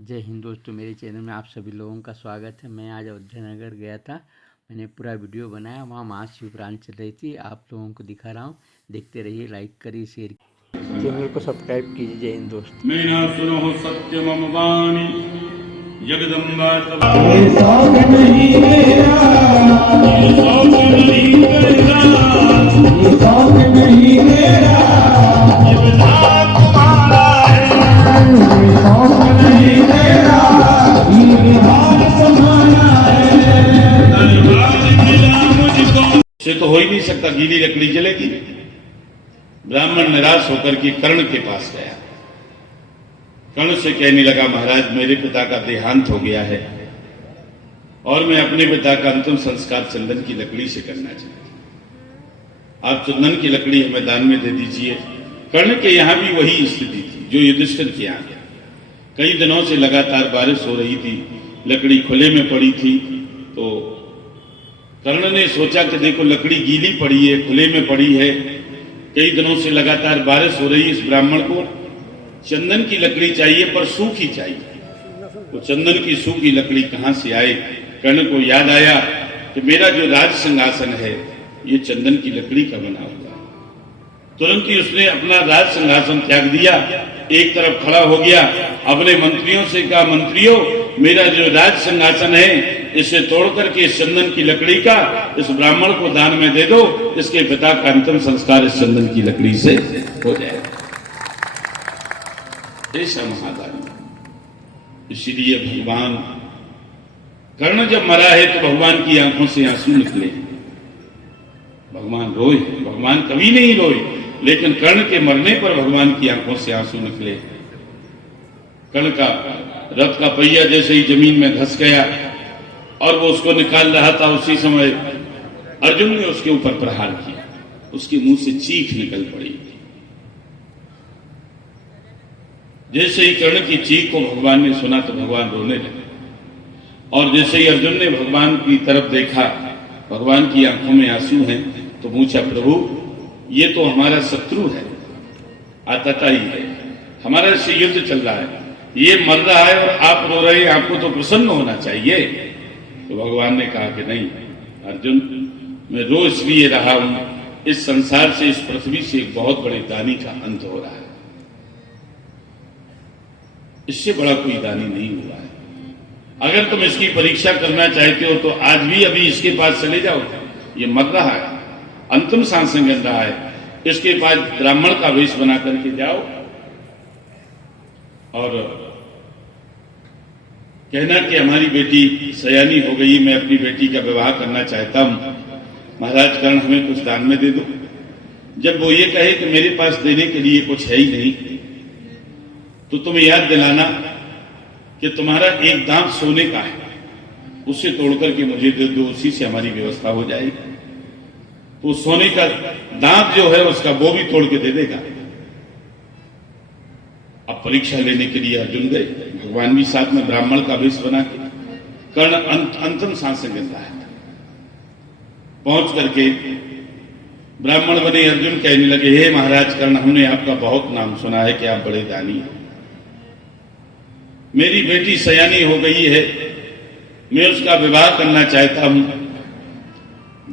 जय हिंद दोस्तों, मेरे चैनल में आप सभी लोगों का स्वागत है। मैं आज अयोध्या नगर गया था। मैंने पूरा वीडियो बनाया। वहाँ महाशिवरात्रि चल रही थी। आप लोगों को दिखा रहा हूँ, देखते रहिए, लाइक करिए, शेयर चैनल को सब्सक्राइब कीजिए। जय हिंद दोस्तों। मैं न सुनो सत्य मम वाणी जगदम्बा से तो हो ही नहीं सकता, गीली लकड़ी जलेगी। ब्राह्मण निराश होकर के कर्ण के पास गया। कर्ण से कहने लगा, महाराज मेरे पिता का देहांत हो गया है और मैं अपने पिता का अंतिम संस्कार चंदन की लकड़ी से करना चाहता हूं। आप चंदन की लकड़ी हमें दान में दे दीजिए। कर्ण के यहां भी वही स्थिति थी जो युधिष्ठिर के यहां है। कई दिनों से लगातार बारिश हो रही थी, लकड़ी खुले में पड़ी थी। तो कर्ण ने सोचा कि देखो लकड़ी गीली पड़ी है, खुले में पड़ी है, कई दिनों से लगातार बारिश हो रही है, इस ब्राह्मण को चंदन की लकड़ी चाहिए पर सूखी चाहिए। तो चंदन की सूखी लकड़ी कहां से आए? कर्ण को याद आया कि मेरा जो राज सिंहासन है ये चंदन की लकड़ी का बना हुआ है। तुरंत ही उसने अपना राज सिंहासन त्याग दिया, एक तरफ खड़ा हो गया, अपने मंत्रियों से कहा, मंत्रियों मेरा जो राज सिंहासन है इसे तोड़ करके इस चंदन की लकड़ी का इस ब्राह्मण को दान में दे दो, इसके पिता का अंतिम संस्कार इस चंदन की लकड़ी से हो जाएगा। ऐसा महादानी। इसीलिए भगवान कर्ण जब मरा है तो भगवान की आंखों से आंसू निकले। भगवान रोए, भगवान कभी नहीं रोए, लेकिन कर्ण के मरने पर भगवान की आंखों से आंसू निकले। कर्ण का रथ का पहिया जैसे ही जमीन में धंस गया और वो उसको निकाल रहा था, उसी समय अर्जुन ने उसके ऊपर प्रहार किया। उसके मुंह से चीख निकल पड़ी। जैसे ही कर्ण की चीख को भगवान ने सुना तो भगवान रोने लगे। और जैसे ही अर्जुन ने भगवान की तरफ देखा, भगवान की आंखों में आंसू हैं, तो पूछा, प्रभु ये तो हमारा शत्रु है, आतताई है, हमारा इससे युद्ध चल रहा है, ये मर रहा है और आप रो रहे हैं, आपको तो प्रसन्न होना चाहिए। तो भगवान ने कहा कि नहीं अर्जुन, मैं रो इसलिए रहा हूं, इस संसार से, इस पृथ्वी से एक बहुत बड़े दानी का अंत हो रहा है। इससे बड़ा कोई दानी नहीं हुआ है। अगर तुम इसकी परीक्षा करना चाहते हो तो आज भी अभी इसके पास चले जाओ। ये मर रहा है, अंतिम सांसें गिन रहा है, इसके पास ब्राह्मण का वेश बना करके जाओ और कहना कि हमारी बेटी सयानी हो गई, मैं अपनी बेटी का विवाह करना चाहता हूं, महाराज कर्ण हमें कुछ दान में दे दो। जब वो ये कहे कि मेरे पास देने के लिए कुछ है ही नहीं, तो तुम्हें याद दिलाना कि तुम्हारा एक दांत सोने का है, उसे तोड़कर के मुझे दे दो, उसी से हमारी व्यवस्था हो जाएगी। तो सोने का दांत जो है उसका वो भी तोड़ के दे देगा। अब परीक्षा लेने के लिए अर्जुन गए, भगवान भी साथ में ब्राह्मण का वेश बना के। कर्ण अंतिम सांसें गिन रहा है। पहुंच करके ब्राह्मण बने अर्जुन कहने लगे, हे महाराज कर्ण, हमने आपका बहुत नाम सुना है कि आप बड़े दानी हैं। मेरी बेटी सयानी हो गई है, मैं उसका विवाह करना चाहता हूं।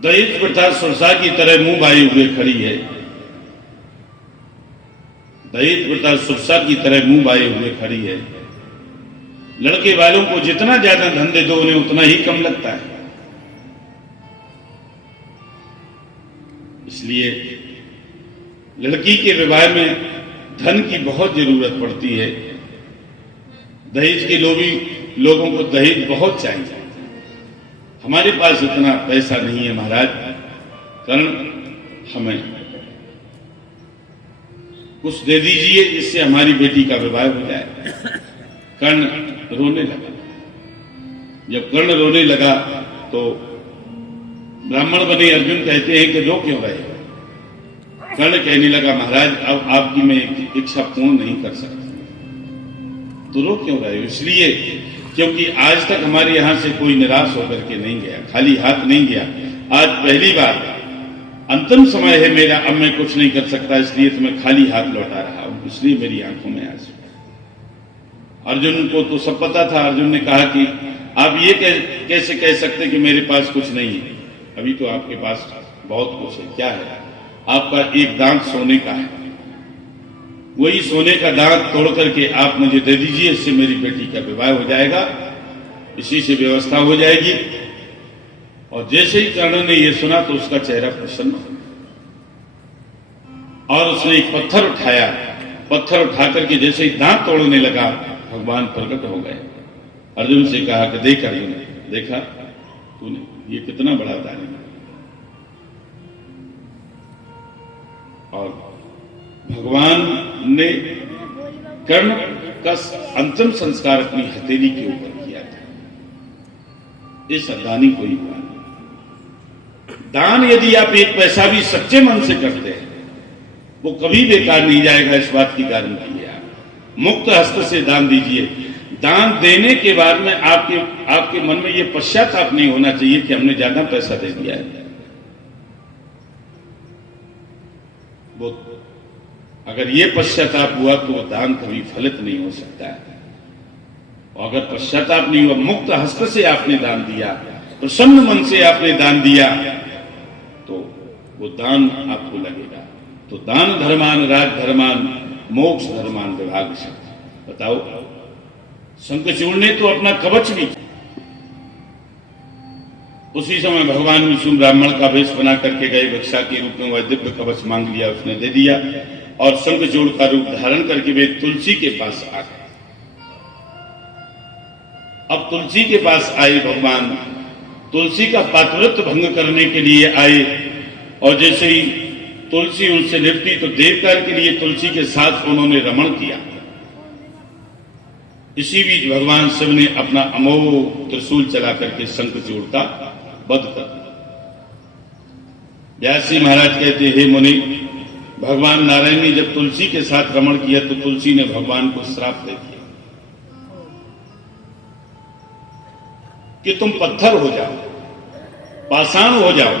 दहेज प्रथा सुरसा की तरह मुंह बाए हुए खड़ी है। दहेज प्रथा सुरसा की तरह मुंह बाए हुए खड़ी है। लड़के वालों को जितना ज्यादा धन दे दो उन्हें उतना ही कम लगता है। इसलिए लड़की के विवाह में धन की बहुत जरूरत पड़ती है। दहेज के लोगों को दहेज बहुत चाहिए। हमारे पास इतना पैसा नहीं है महाराज, कर्ण हमें कुछ दे दीजिए जिससे हमारी बेटी का विवाह हो जाए। कर्ण रोने लगा। जब कर्ण रोने लगा तो ब्राह्मण बने अर्जुन कहते हैं कि रो क्यों रहे? कर्ण कहने लगा, महाराज अब आपकी मैं इच्छा पूर्ण नहीं कर सकता। तो रो क्यों रहे हो? इसलिए क्योंकि आज तक हमारे यहां से कोई निराश होकर के नहीं गया, खाली हाथ नहीं गया। आज पहली बार अंतिम समय है मेरा, अब मैं कुछ नहीं कर सकता, इसलिए तुम्हें खाली हाथ लौटा रहा हूं, इसलिए मेरी आंखों में आंसू। अर्जुन को तो सब पता था। अर्जुन ने कहा कि आप ये कैसे कह सकते कि मेरे पास कुछ नहीं है, अभी तो आपके पास बहुत कुछ है। क्या है? आपका एक दांत सोने का है, वही सोने का दांत तोड़ करके आप मुझे दे दीजिए, इससे मेरी बेटी का विवाह हो जाएगा, इसी से व्यवस्था हो जाएगी। और जैसे ही कर्ण ने यह सुना तो उसका चेहरा प्रसन्न हो, और उसने एक पत्थर उठाया, पत्थर उठा करके जैसे ही दांत तोड़ने लगा, भगवान प्रकट हो गए। अर्जुन से कहा कि देख अर्जुन, देखा तूने ये कितना बड़ा दानी। और भगवान ने कर्ण का अंतिम संस्कार अपनी हथेली के ऊपर किया था। इस दानी को ही हुआ। दान यदि आप एक पैसा भी सच्चे मन से करते हैं, वो कभी बेकार नहीं जाएगा, इस बात की गारंटी है। आप मुक्त हस्त से दान दीजिए। दान देने के बाद में आपके मन में ये पश्चाताप नहीं होना चाहिए कि हमने ज्यादा पैसा दे दिया है। वो अगर ये पश्चाताप हुआ तो दान कभी फलित नहीं हो सकता है। और अगर पश्चाताप नहीं हुआ, मुक्त हस्त से आपने दान दिया, प्रसन्न मन से आपने दान दिया, तो वो दान आपको लगेगा। तो दान धर्मान राज धर्मान मोक्ष धर्मान विभाग से। बताओ, शंखचूड़ ने तो अपना कवच भी, उसी समय भगवान विष्णु ब्राह्मण का वेश बना करके गए, भिक्षा के रूप में वह दिव्य कवच मांग लिया, उसने दे दिया, और शंखचूड़ का रूप धारण करके वे तुलसी के पास आ गए। अब तुलसी के पास आए भगवान, तुलसी का पातिव्रत्य भंग करने के लिए आए, और जैसे ही तुलसी उनसे निपटी तो देवकाल के लिए तुलसी के साथ उन्होंने रमण किया। इसी बीच भगवान शिव ने अपना अमोघ त्रिशूल चला करके शंखचूड़ का वध कर दिया। व्यास जी महाराज कहते, हे मुनि, भगवान नारायण ने जब तुलसी के साथ रमण किया तो तुलसी ने भगवान को श्राप दे दिया कि तुम पत्थर हो जाओ, पाषाण हो जाओ।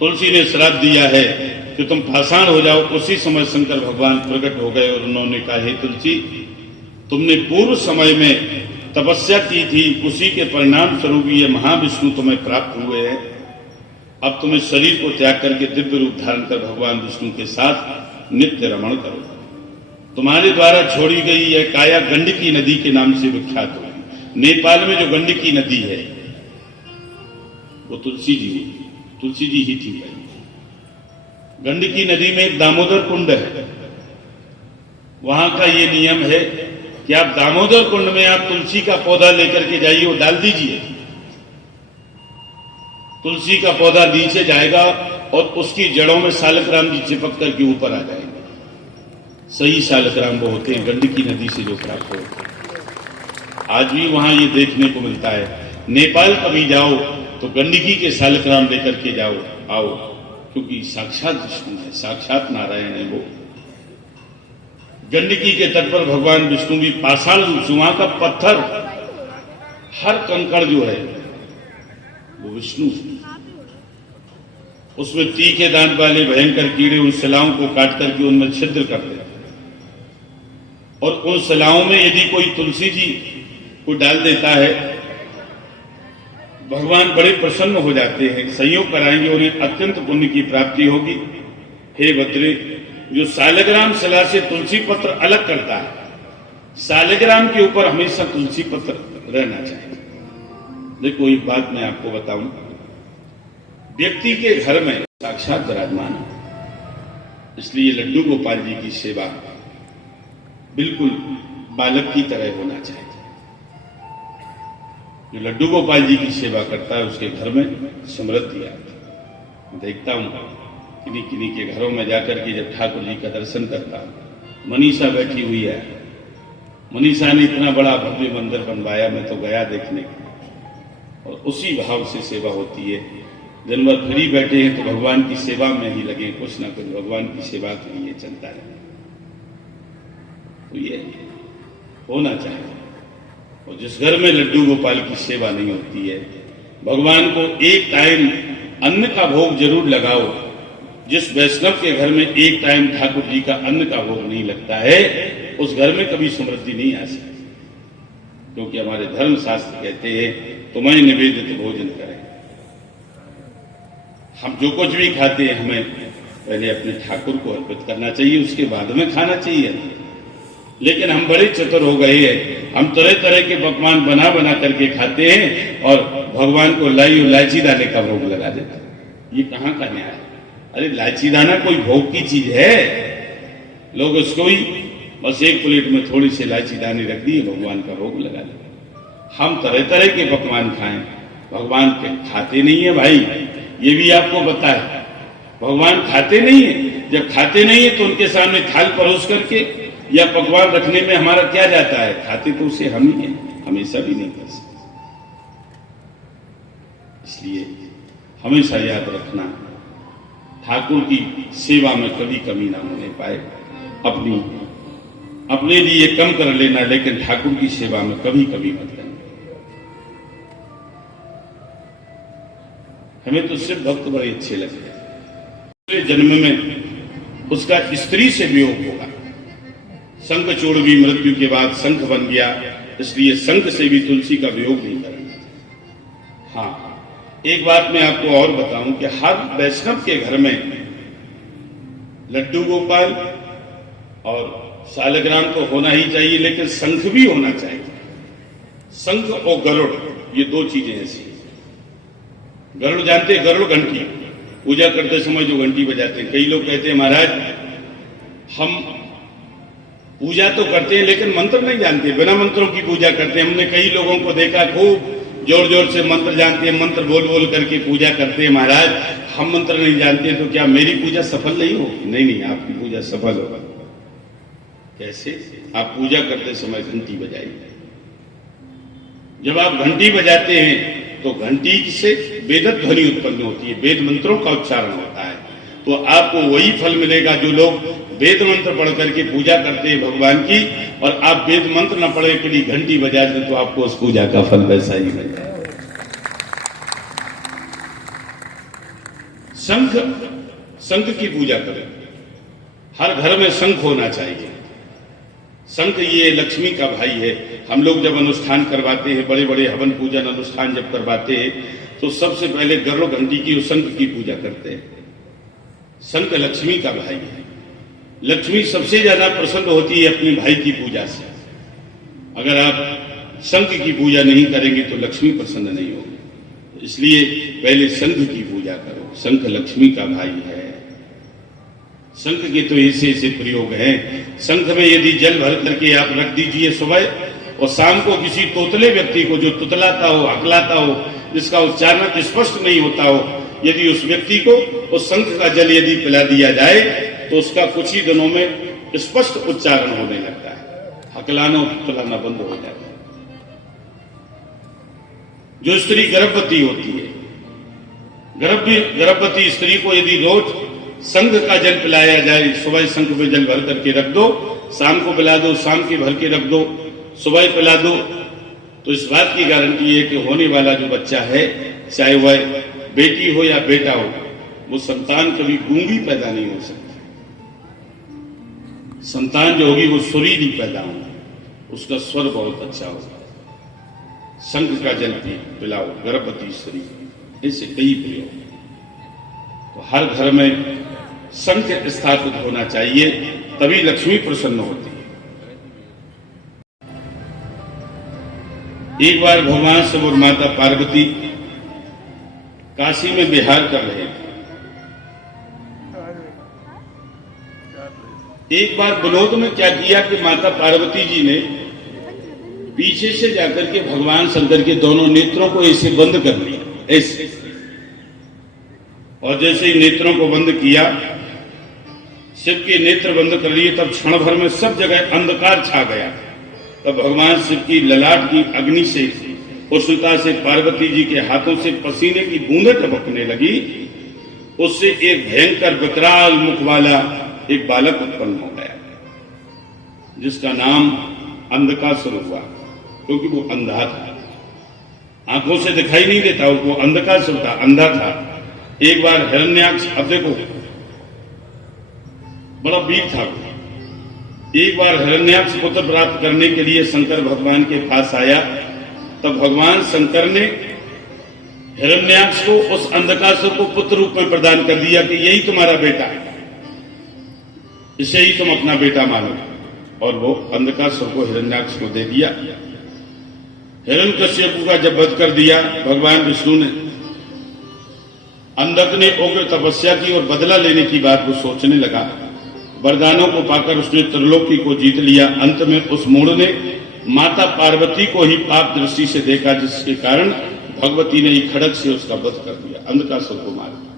तुलसी ने श्राप दिया है कि तुम पाषाण हो जाओ। उसी समय शंकर भगवान प्रकट हो गए और उन्होंने कहा, हे तुलसी, तुमने पूर्व समय में तपस्या की थी, उसी के परिणाम स्वरूप ये महाविष्णु तुम्हें प्राप्त हुए हैं। अब तुम्हें शरीर को त्याग करके दिव्य रूप धारण कर भगवान विष्णु के साथ नित्य रमण करो। तुम्हारे द्वारा छोड़ी गई यह काया गंडकी नदी के नाम से विख्यात हो। नेपाल में जो गंडकी नदी है वो तुलसी जी ही थी। गंडकी नदी में एक दामोदर कुंड है। वहां का ये नियम है कि आप दामोदर कुंड में आप तुलसी का पौधा लेकर के जाइए, वो डाल दीजिए, तुलसी का पौधा नीचे जाएगा और उसकी जड़ों में सालग्राम जी चिपक करके ऊपर आ जाएंगे। सही सालग्राम वो होते हैं गंडकी नदी से जो प्राप्त होते हैं। आज भी वहां ये देखने को मिलता है। नेपाल कभी जाओ तो गंडकी के सालग्राम लेकर के जाओ, आओ, क्योंकि साक्षात विष्णु है, साक्षात नारायण है वो। गंडकी के तट पर भगवान विष्णु भी पाषाण रूप से, वहां का पत्थर, हर कंकड़ जो है वो विष्णु, उसमें तीखे दांत वाले भयंकर कीड़े उन शिलाओं को काट करके उनमें छिद्र करते हैं, और उन शिलाओं में यदि कोई तुलसी जी को डाल देता है, भगवान बड़े प्रसन्न हो जाते हैं, संयोग कराएंगे, उन्हें अत्यंत पुण्य की प्राप्ति होगी। हे भद्रे, जो सालग्राम शिला से तुलसी पत्र अलग करता है, सालग्राम के ऊपर हमेशा तुलसी पत्र रहना चाहिए। देखो, एक बात मैं आपको बताऊं, व्यक्ति के घर में साक्षात विराजमान है, इसलिए लड्डू गोपाल जी की सेवा बिल्कुल बालक की तरह होना चाहिए। जो लड्डू गोपाल जी की सेवा करता है उसके घर में समृद्धि आती है। देखता हूं किन्हीं किन्हीं के घरों में जाकर के जब ठाकुर जी का दर्शन करता हूं, मनीषा बैठी हुई है। मनीषा ने इतना बड़ा भव्य मंदिर बनवाया, मैं तो गया देखने को, और उसी भाव से सेवा होती है। दिन भर फ्री बैठे हैं तो भगवान की सेवा में ही लगे, कुछ ना कुछ भगवान की सेवा के लिए चलता है। तो ये होना चाहिए। और जिस घर में लड्डू गोपाल की सेवा नहीं होती है, भगवान को एक टाइम अन्न का भोग जरूर लगाओ। जिस वैष्णव के घर में एक टाइम ठाकुर जी का अन्न का भोग नहीं लगता है, उस घर में कभी समृद्धि नहीं आ सकती। क्योंकि हमारे धर्म शास्त्र कहते हैं तुम्हें निवेदित भोजन करें। हम जो कुछ भी खाते हैं हमें पहले अपने ठाकुर को अर्पित करना चाहिए, उसके बाद में खाना चाहिए। लेकिन हम बड़े चतुर हो गए हैं, हम तरह तरह के पकवान बना बना करके खाते हैं और भगवान को लाई और इलायची दाने का भोग लगा देते हैं। ये कहाँ का न्याय है? अरे इलायची दाना कोई भोग की चीज है? लोग उसको ही बस एक प्लेट में थोड़ी सी इलायची दाने रख दी, भगवान का भोग लगा दिया। हम तरह तरह के पकवान खाएं, भगवान के खाते नहीं है भाई, ये भी आपको पता है। भगवान खाते नहीं है, जब खाते नहीं है तो उनके सामने थाल परोस करके या पकवान रखने में हमारा क्या जाता है? खाते तो उसे हम ही हैं, हमेशा भी नहीं कर सकते। इसलिए हमेशा याद रखना, ठाकुर की सेवा में कभी कमी ना होने पाए। अपने लिए कम कर लेना, लेकिन ठाकुर की सेवा में कभी कभी मत करना। हमें तो सिर्फ भक्त बड़े अच्छे लगते हैं। दूसरे जन्म में उसका स्त्री से वियोग होगा। शंख चूड़ भी मृत्यु के बाद शंख बन गया, इसलिए शंख से भी तुलसी का वियोग नहीं करना। हाँ, एक बात मैं आपको और बताऊं कि हर वैष्णव के घर में लड्डू गोपाल और शालग्राम तो होना ही चाहिए, लेकिन शंख भी होना चाहिए। शंख और गरुड़, ये दो चीजें ऐसी हैं। गरुड़ जानते हैं? गरुड़ घंटी पूजा करते समय जो घंटी बजाते हैं। कई लोग कहते हैं महाराज हम पूजा तो करते हैं लेकिन मंत्र नहीं जानते, बिना मंत्रों की पूजा करते हैं। हमने कई लोगों को देखा खूब जोर जोर से मंत्र जानते हैं, मंत्र बोल बोल करके पूजा करते हैं। महाराज हम मंत्र नहीं जानते तो क्या मेरी पूजा सफल नहीं होगी? नहीं नहीं, आपकी पूजा सफल होगा। कैसे? आप पूजा करते समय घंटी बजाइए। जब आप घंटी बजाते हैं तो घंटी से वेद ध्वनि उत्पन्न होती है, वेद मंत्रों का उच्चारण होता है। तो आपको वही फल मिलेगा जो लोग वेद मंत्र पढ़ करके पूजा करते हैं भगवान की, और आप वेद मंत्र न पढ़े के लिए घंटी बजा दें तो आपको उस पूजा का फल वैसा ही मिल जाए। शंख की पूजा करें, हर घर में शंख होना चाहिए। शंख ये लक्ष्मी का भाई है। हम लोग जब अनुष्ठान करवाते हैं, बड़े बड़े हवन पूजन अनुष्ठान जब करवाते हैं तो सबसे पहले गरुड़ घंटी की और शंख की पूजा करते हैं। शंख लक्ष्मी का भाई है। लक्ष्मी सबसे ज्यादा प्रसन्न होती है अपने भाई की पूजा से। अगर आप शंख की पूजा नहीं करेंगे तो लक्ष्मी प्रसन्न नहीं होगी। इसलिए पहले शंख की पूजा करो। शंख लक्ष्मी का भाई है। शंख के तो ऐसे ऐसे प्रयोग हैं। शंख में यदि जल भर करके आप रख दीजिए सुबह और शाम को किसी तोतले व्यक्ति को जो तुतलाता हो, हकलाता हो, जिसका उच्चारण स्पष्ट नहीं होता हो, यदि उस व्यक्ति को उस शंख का जल यदि पिला दिया जाए तो उसका कुछ ही दिनों में स्पष्ट उच्चारण होने लगता है, हकलाना और तुतलाना बंद हो जाता है। जो स्त्री गर्भवती होती है, गर्भवती स्त्री को यदि रोज शंख का जल पिलाया जाए, सुबह शंख में जल भर करके रख दो, शाम को पिला दो, शाम के भर के रख दो, सुबह पिला दो, तो इस बात की गारंटी है कि होने वाला जो बच्चा है, चाहे वह बेटी हो या बेटा हो, वो संतान कभी गूंगी पैदा नहीं हो सकती। संतान जो होगी वो सुरीली पैदा होगी, उसका स्वर बहुत अच्छा होगा। शंख का जल पिलाओ गर्भवती स्त्री, ऐसे कई प्रयोग। तो हर घर में शंख स्थापित होना चाहिए, तभी लक्ष्मी प्रसन्न होती है। एक बार भगवान शिव और माता पार्वती काशी में विहार कर रहे थे। एक बार विनोद में क्या किया कि माता पार्वती जी ने पीछे से जाकर के भगवान शंकर के दोनों नेत्रों को ऐसे बंद कर लिया, ऐसे। और जैसे ही नेत्रों को बंद किया, शिव के नेत्र बंद कर लिए, तब क्षण भर में सब जगह अंधकार छा गया। तब भगवान शिव की ललाट की अग्नि से, उष्णता से पार्वती जी के हाथों से पसीने की बूंदें टपकने लगी। उससे एक भयंकर विकराल मुख वाला एक बालक उत्पन्न हो गया, जिसका नाम अंधकासुर हुआ, क्योंकि वो अंधा था, आंखों से दिखाई नहीं देता, वो अंधकासुर था, अंधा था। एक बार हिरण्याक्ष, अब देखो बड़ा वीर था, एक बार हिरण्याक्ष पुत्र प्राप्त करने के लिए शंकर भगवान के पास आया, तब भगवान शंकर ने हिरण्याक्ष को उस अंधकासुर को पुत्र रूप में प्रदान कर दिया कि यही तुम्हारा बेटा है, इसे ही तुम अपना बेटा मानो। और वो अंधकासुर को हिरण्याक्ष को दे दिया। हिरण्यकश्यप का जब वध कर दिया भगवान विष्णु ने, अंधक ने उग्र तपस्या की और बदला लेने की बात वो सोचने लगा। वरदानों को पाकर उसने त्रिलोकी को जीत लिया। अंत में उस मूढ़ ने माता पार्वती को ही पाप दृष्टि से देखा, जिसके कारण भगवती ने एक खड़ग से उसका वध कर दिया, अंधकासुर को मार दिया।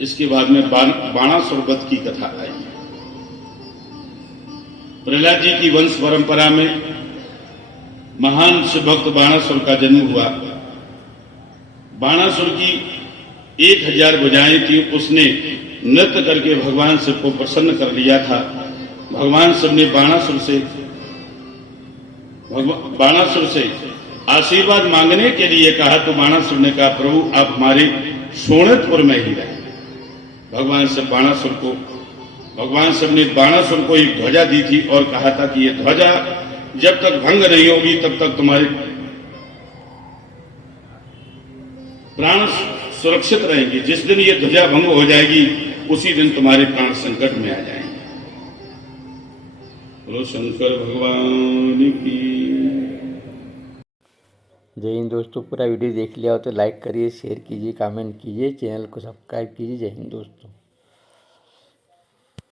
इसके बाद में बाणासुर वध की कथा आई। प्रहलाद जी की वंश परंपरा में महान शिव भक्त बाणासुर का जन्म हुआ। बाणासुर की 1000 भुजाएं थी। उसने नृत्य करके भगवान शिव को प्रसन्न कर लिया था। भगवान शिव ने बाणासुर से आशीर्वाद मांगने के लिए कहा, तो बाणासुर ने कहा, प्रभु आप हमारे सोनतपुर में ही रहे। भगवान शिव ने बाणासुर को एक ध्वजा दी थी और कहा था कि ये ध्वजा जब तक भंग नहीं होगी तब तक तुम्हारे प्राण सुरक्षित रहेंगे। जिस दिन ये ध्वजा भंग हो जाएगी उसी दिन तुम्हारे प्राण संकट में आ जाएंगे। बोलो शंकर भगवान की। जय हिंद दोस्तों। पूरा वीडियो देख लिया हो तो लाइक करिए, शेयर कीजिए, कमेंट कीजिए, चैनल को सब्सक्राइब कीजिए। जय हिंद दोस्तों।